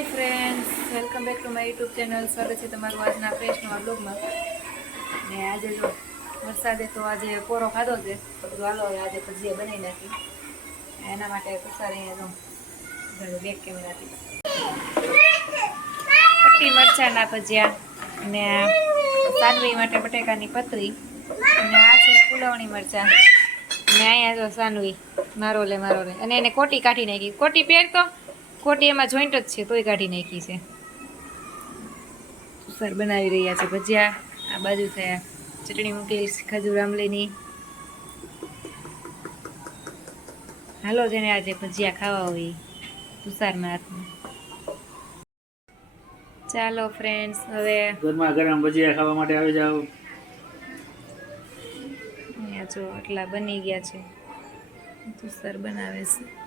Hi friends, welcome back to my YouTube channel. સ્વાગત છે તમારું આજના ફ્રેશ નવા બ્લોગમાં. ને આજે જો વરસાદે તો આજે કોરો ખાધો છે, તો બધું હાલો હવે આજે ભજીયા બનાવી નાખી. એના માટે તુષાર અહીંયા જો બેક કેમેરાથી પટ્ટી મરચાંના ભજીયા અને સાનવી માટે બટેકાની પતરી અને આ છે ફૂલવણી મરચાં ને અહીંયા જો સાનવી મારો લે અને એને કોટી કાઢી નાખી. કોટી પહેરતો કોટી એમાં જોઈન્ટ જ છે તોય કાઢી નાખી છે. સર બનાવી રહ્યા છે ભજીયા. આ બાજુ છે ચટણી મૂકેલી ખજૂર આંબલીની. હાલો જેને આજે ભજીયા ખાવા હોય તુષારના હાથમાં. ચાલો ફ્રેન્ડ્સ, હવે ગરમા ગરમ ભજીયા ખાવા માટે આવી જાવ. અહીંયા જો આટલા બની ગયા છે, તુષાર બનાવે છે.